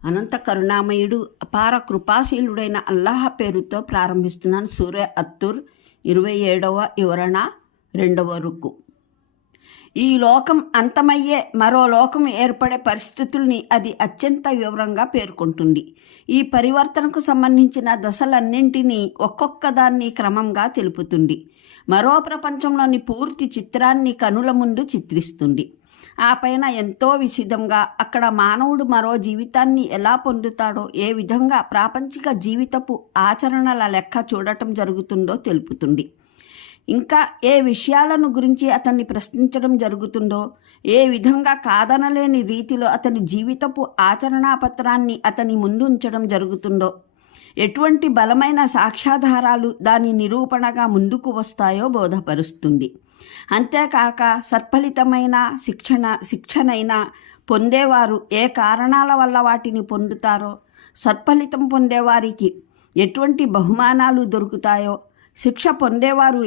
అనంత కరుణామయుడు అపార కృపాశీలుడైన అల్లాహ్ పేరుతో ప్రారంభిస్తున్నాను. సూరే అత్తూర్ 27వ వివరణ 2వ రుక్కు. ఈ లోకం అంతమయ్యే మరో లోకం ఏర్పడే పరిస్థితుల్ని అది అత్యంత వివరంగా పేర్కొంటుంది. ఈ పరివర్తనకు సంబంధించిన దశలన్నింటినీ ఒక్కొక్క దాన్ని క్రమంగా తెలుపుతుంది. మరో ప్రపంచంలోని పూర్తి చిత్రాన్ని కనుల ముందు చిత్రిస్తుంది. ఆ పైన ఎంతో విశిదంగా అక్కడ మానవుడు మరో జీవితాన్ని ఎలా పొందుతాడో, ఏ విధంగా ప్రాపంచిక జీవితపు ఆచరణల లెక్క చూడటం జరుగుతుందో తెలుపుతుంది. ఇంకా ఏ విషయాలను గురించి అతన్ని ప్రశ్నించడం జరుగుతుందో, ఏ విధంగా కాదనలేని రీతిలో అతని జీవితపు ఆచరణా పత్రాన్ని అతని ముందు ఉంచడం జరుగుతుందో, ఎటువంటి బలమైన సాక్ష్యాధారాలు దాని నిరూపణగా ముందుకు వస్తాయో బోధపరుస్తుంది. అంతేకాక సత్ఫలితమైన శిక్షణైనా పొందేవారు ఏ కారణాల వల్ల వాటిని పొందుతారో, సత్ఫలితం పొందేవారికి ఎటువంటి బహుమానాలు దొరుకుతాయో, శిక్ష పొందేవారు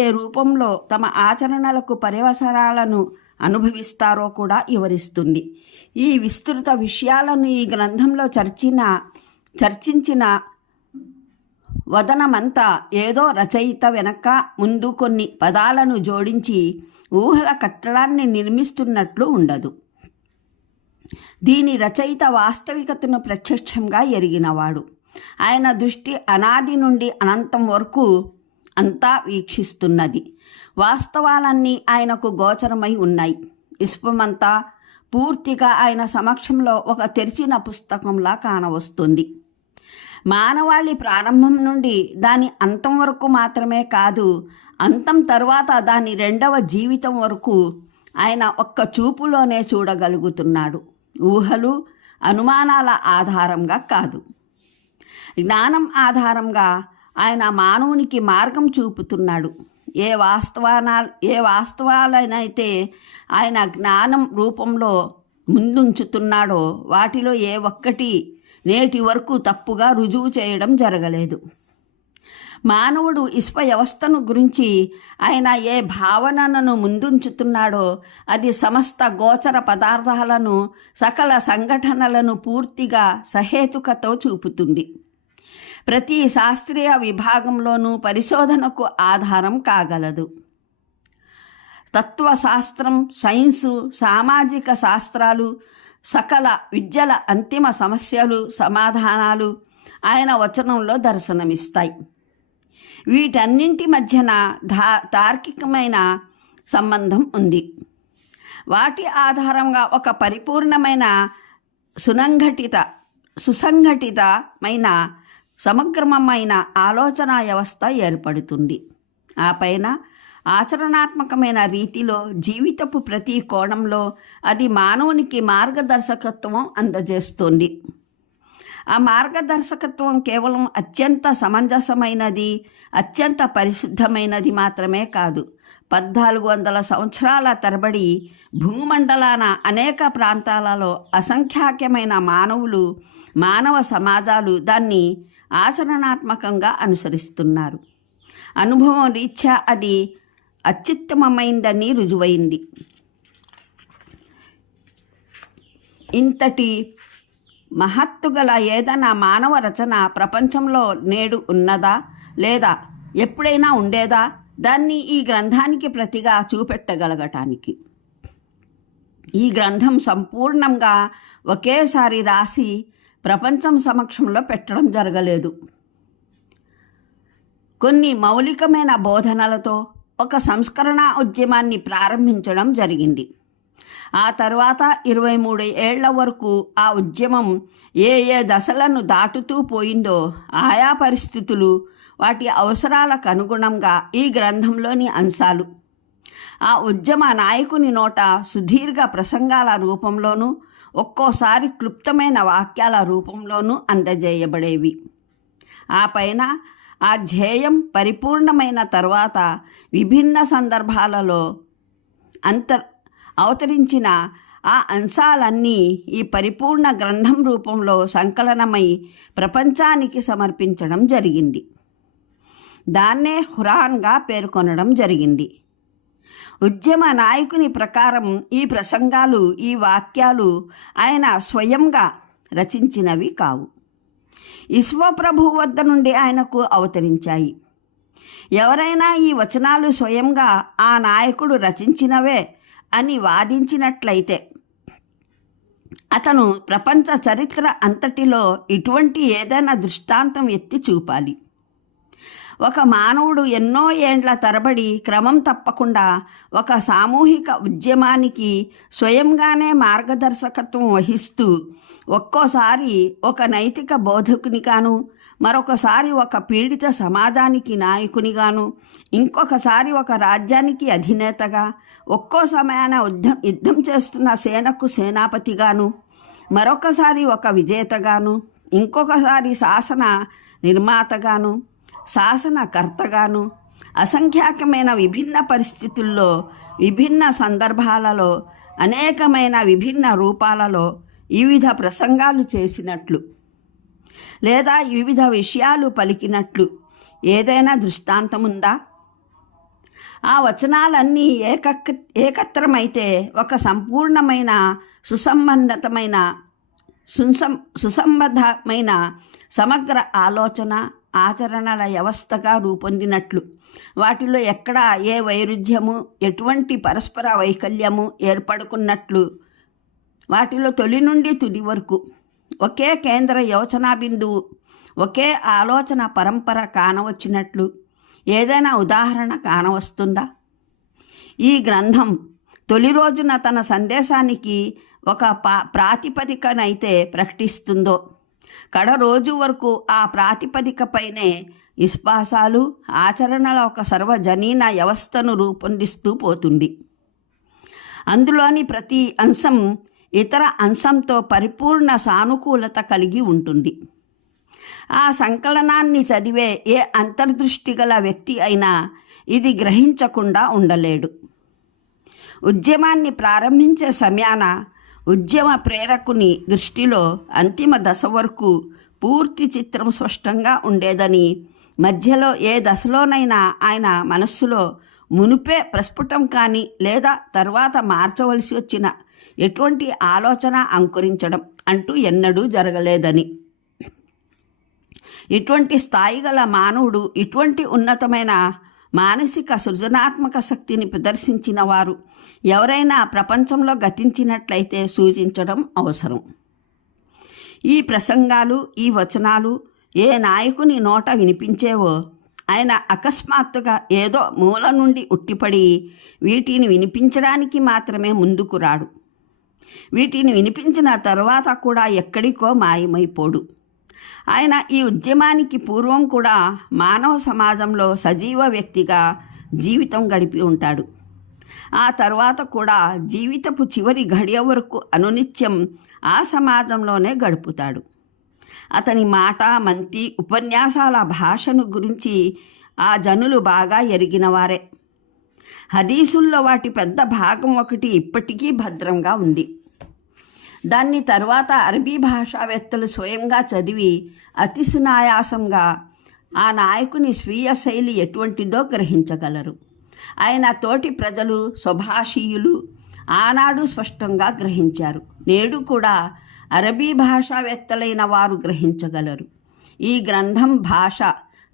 ఏ రూపంలో తమ ఆచరణలకు పర్యవసరాలను అనుభవిస్తారో కూడా వివరిస్తుంది. ఈ విస్తృత విషయాలను ఈ గ్రంథంలో చర్చించిన వదనమంతా ఏదో రచయిత వెనక ముందు కొన్ని పదాలను జోడించి ఊహల కట్టడాన్ని నిర్మిస్తున్నట్లు ఉండదు. దీని రచయిత వాస్తవికతను ప్రత్యక్షంగా ఎరిగినవాడు. ఆయన దృష్టి అనాది నుండి అనంతం వరకు అంతా వీక్షిస్తున్నది. వాస్తవాలన్నీ ఆయనకు గోచరమై ఉన్నాయి. విశ్వమంతా పూర్తిగా ఆయన సమక్షంలో ఒక తెరిచిన పుస్తకంలా కానవస్తుంది. మానవాళి ప్రారంభం నుండి దాని అంతం వరకు మాత్రమే కాదు, అంతం తర్వాత దాని 2వ జీవితం వరకు ఆయన ఒక్క చూపులోనే చూడగలుగుతున్నాడు. ఊహలు, అనుమానాల ఆధారంగా కాదు, జ్ఞానం ఆధారంగా ఆయన మానవునికి మార్గం చూపుతున్నాడు. ఏ వాస్తవాలనైతే ఆయన జ్ఞానం రూపంలో ముందుంచుతున్నాడో వాటిలో ఏ ఒక్కటి నేటి వరకు తప్పుగా రుజువు చేయడం జరగలేదు. మానవుడు విశ్వ వ్యవస్థను గురించి ఆయన ఏ భావనను ముందుంచుతున్నాడో అది సమస్త గోచర పదార్థాలను, సకల సంఘటనలను పూర్తిగా సహేతుకతో చూపుతుంది. ప్రతి శాస్త్రీయ విభాగంలోనూ పరిశోధనకు ఆధారం కాగలదు. తత్వశాస్త్రం, సైన్సు, సామాజిక శాస్త్రాలు, సకల విద్యల అంతిమ సమస్యలు, సమాధానాలు ఆయన వచనంలో దర్శనమిస్తాయి. వీటన్నింటి మధ్యన తార్కికమైన సంబంధం ఉంది. వాటి ఆధారంగా ఒక పరిపూర్ణమైన సుసంఘటితమైన సమగ్రమైన ఆలోచన వ్యవస్థ ఏర్పడుతుంది. ఆ పైన ఆచరణాత్మకమైన రీతిలో జీవితపు ప్రతి కోణంలో అది మానవునికి మార్గదర్శకత్వం అందజేస్తుంది. ఆ మార్గదర్శకత్వం కేవలం అత్యంత సమంజసమైనది, అత్యంత పరిశుద్ధమైనది మాత్రమే కాదు, 1400 సంవత్సరాల తరబడి భూమండలాన అనేక ప్రాంతాలలో అసంఖ్యాకమైన మానవులు, మానవ సమాజాలు దాన్ని ఆచరణాత్మకంగా అనుసరిస్తున్నారు. అనుభవం రీత్యా అది అత్యుత్తమమైందని రుజువైంది. ఇంతటి మహత్తుగల ఏదైనా మానవ రచన ప్రపంచంలో నేడు ఉన్నదా, లేదా ఎప్పుడైనా ఉండేదా? దాన్ని ఈ గ్రంథానికి ప్రతిగా చూపెట్టగలగటానికి ఈ గ్రంథం సంపూర్ణంగా ఒకేసారి రాసి ప్రపంచం సమక్షంలో పెట్టడం జరగలేదు. కొన్ని మౌలికమైన బోధనలతో ఒక సంస్కరణ ఉద్యమాన్ని ప్రారంభించడం జరిగింది. ఆ తర్వాత 23 ఏళ్ల వరకు ఆ ఉద్యమం ఏ దశలను దాటుతూ పోయిందో ఆయా పరిస్థితులు, వాటి అవసరాలకు అనుగుణంగా ఈ గ్రంథంలోని అంశాలు ఆ ఉద్యమ నాయకుని నోట సుదీర్ఘ ప్రసంగాల రూపంలోనూ, ఒక్కోసారి క్లుప్తమైన వాక్యాల రూపంలోనూ అందజేయబడేవి. ఆ పైన ఆ ధ్యేయం పరిపూర్ణమైన తర్వాత విభిన్న సందర్భాలలో అవతరించిన ఆ అంశాలన్నీ ఈ పరిపూర్ణ గ్రంథం రూపంలో సంకలనమై ప్రపంచానికి సమర్పించడం జరిగింది. దాన్నే ఖురాన్గా పేర్కొనడం జరిగింది. ఉద్యమ నాయకుని ప్రకారం ఈ ప్రసంగాలు, ఈ వాక్యాలు ఆయన స్వయంగా రచించినవి కావు. విశ్వప్రభువు వద్ద నుండి ఆయనకు అవతరించాయి. ఎవరైనా ఈ వచనాలు స్వయంగా ఆ నాయకుడు రచించినవే అని వాదించినట్లయితే అతను ప్రపంచ చరిత్ర అంతటిలో ఇటువంటి ఏదైనా దృష్టాంతం ఎత్తి చూపాలి. ఒక మానవుడు ఎన్నో ఏండ్ల తరబడి క్రమం తప్పకుండా ఒక సామూహిక ఉద్యమానికి స్వయంగానే మార్గదర్శకత్వం వహిస్తూ ఒక్కోసారి ఒక నైతిక బోధకునిగాను, మరొకసారి ఒక పీడిత సమాజానికి నాయకునిగాను, ఇంకొకసారి ఒక రాజ్యానికి అధినేతగా, ఒక్కో సమయాన యుద్ధం చేస్తున్న సేనకు సేనాపతిగాను, మరొకసారి ఒక విజేతగాను, ఇంకొకసారి శాసన నిర్మాతగాను, శాసనకర్తగాను, అసంఖ్యాకమైన విభిన్న పరిస్థితుల్లో, విభిన్న సందర్భాలలో, అనేకమైన విభిన్న రూపాలలో వివిధ ప్రసంగాలు చేసినట్లు లేదా వివిధ విషయాలు పలికినట్లు ఏదైనా దృష్టాంతముందా? ఆ వచనాలన్నీ ఏకత్రమైతే ఒక సంపూర్ణమైన సుసంబద్ధమైన సమగ్ర ఆలోచన ఆచరణల వ్యవస్థగా రూపొందినట్లు. వాటిలో ఎక్కడ ఏ వైరుధ్యము, ఎటువంటి పరస్పర వైకల్యము ఏర్పడుకున్నట్లు, వాటిలో తొలి నుండి తుది వరకు ఒకే కేంద్ర యోచనా బిందువు, ఒకే ఆలోచన పరంపర కానవచ్చినట్లు ఏదైనా ఉదాహరణ కానవస్తుందా? ఈ గ్రంథం తొలి రోజున తన సందేశానికి ఒక ప్రాతిపదికనైతే ప్రకటిస్తుందో, కడ రోజు వరకు ఆ ప్రాతిపదికపైనే విశ్వాసాలు, ఆచరణల ఒక సర్వజనీన వ్యవస్థను రూపొందిస్తూ పోతుంది. అందులోని ప్రతి అంశం ఇతర అంశంతో పరిపూర్ణ సానుకూలత కలిగి ఉంటుంది. ఆ సంకలనాన్ని చదివే ఏ అంతర్దృష్టి గల వ్యక్తి అయినా ఇది గ్రహించకుండా ఉండలేడు. ఉద్యమాన్ని ప్రారంభించే సమయాన ఉద్యమ ప్రేరకుని దృష్టిలో అంతిమ దశ వరకు పూర్తి చిత్రం స్పష్టంగా ఉండేదని, మధ్యలో ఏ దశలోనైనా ఆయన మనస్సులో మునుపే ప్రస్ఫుటం కానీ లేదా తర్వాత మార్చవలసి వచ్చిన ఎటువంటి ఆలోచన అంకురించడం అంటూ ఎన్నడూ జరగలేదని, ఇటువంటి స్థాయి గల మానవుడు ఇటువంటి ఉన్నతమైన మానసిక సృజనాత్మక శక్తిని ప్రదర్శించిన వారు ఎవరైనా ప్రపంచంలో గతించినట్లయితే సూచించడం అవసరం. ఈ ప్రసంగాలు, ఈ వచనాలు ఏ నాయకుని నోట వినిపించేవో ఆయన అకస్మాత్తుగా ఏదో మూల నుండి ఉట్టిపడి వీటిని వినిపించడానికి మాత్రమే ముందుకు రాడు. వీటిని వినిపించిన తర్వాత కూడా ఎక్కడికో మాయమైపోడు. ఆయన ఈ ఉద్యమానికి పూర్వం కూడా మానవ సమాజంలో సజీవ వ్యక్తిగా జీవితం గడిపి ఉంటాడు. ఆ తర్వాత కూడా జీవితపు చివరి గడియ వరకు అనునిత్యం ఆ సమాజంలోనే గడుపుతాడు. అతని మాట, మంతి, ఉపన్యాసాల భాషను గురించి ఆ జనులు బాగా ఎరిగినవారే. హదీసుల్లో వాటి పెద్ద భాగం ఒకటి ఇప్పటికీ భద్రంగా ఉంది. దాన్ని తర్వాత అరబీ భాషావేత్తలు స్వయంగా చదివి అతి సునాయాసంగా ఆ నాయకుని స్వీయ శైలి ఎటువంటిదో గ్రహించగలరు. ఆయన తోటి ప్రజలు, స్వభాషీయులు ఆనాడు స్పష్టంగా గ్రహించారు. నేడు కూడా అరబీ భాషావేత్తలైన వారు గ్రహించగలరు. ఈ గ్రంథం భాష,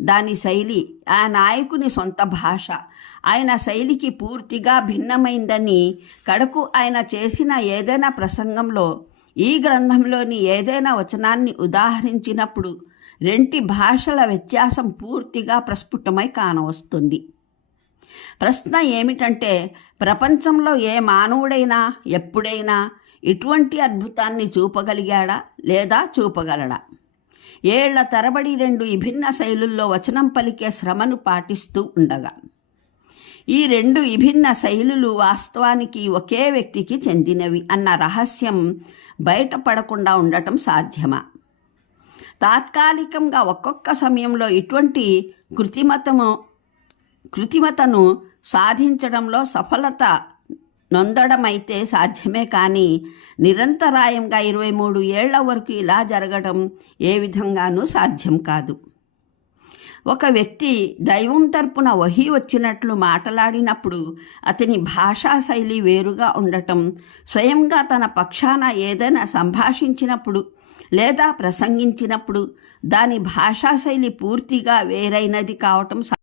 దాని శైలి ఆ నాయకుని సొంత భాష ఆయన శైలికి పూర్తిగా భిన్నమైందని కడకు ఆయన చేసిన ఏదైనా ప్రసంగంలో ఈ గ్రంథంలోని ఏదైనా వచనాన్ని ఉదాహరించినప్పుడు రెంటి భాషల వ్యత్యాసం పూర్తిగా ప్రస్ఫుటమై కానవస్తుంది. ప్రశ్న ఏమిటంటే, ప్రపంచంలో ఏ మానవుడైనా ఎప్పుడైనా ఇటువంటి అద్భుతాన్ని చూపగలిగాడా లేదా చూపగలడా? ఏళ్ల తరబడి రెండు విభిన్న శైలుల్లో వచనం పలికే శ్రమను పాటిస్తూ ఉండగా ఈ రెండు విభిన్న శైలులు వాస్తవానికి ఒకే వ్యక్తికి చెందినవి అన్న రహస్యం బయటపడకుండా ఉండటం సాధ్యమా? తాత్కాలికంగా ఒక్కొక్క సమయంలో ఇటువంటి కృత్రిమతను సాధించడంలో సఫలత నొందడమైతే సాధ్యమే, కానీ నిరంతరాయంగా 23 ఏళ్ల వరకు ఇలా జరగడం ఏ విధంగానూ సాధ్యం కాదు. ఒక వ్యక్తి దైవం తరపున వహీ వచ్చినట్లు మాట్లాడినప్పుడు అతని భాషా శైలి వేరుగా ఉండటం, స్వయంగా తన పక్షాన ఏదైనా సంభాషించినప్పుడు లేదా ప్రసంగించినప్పుడు దాని భాషా శైలి పూర్తిగా వేరైనది కావటం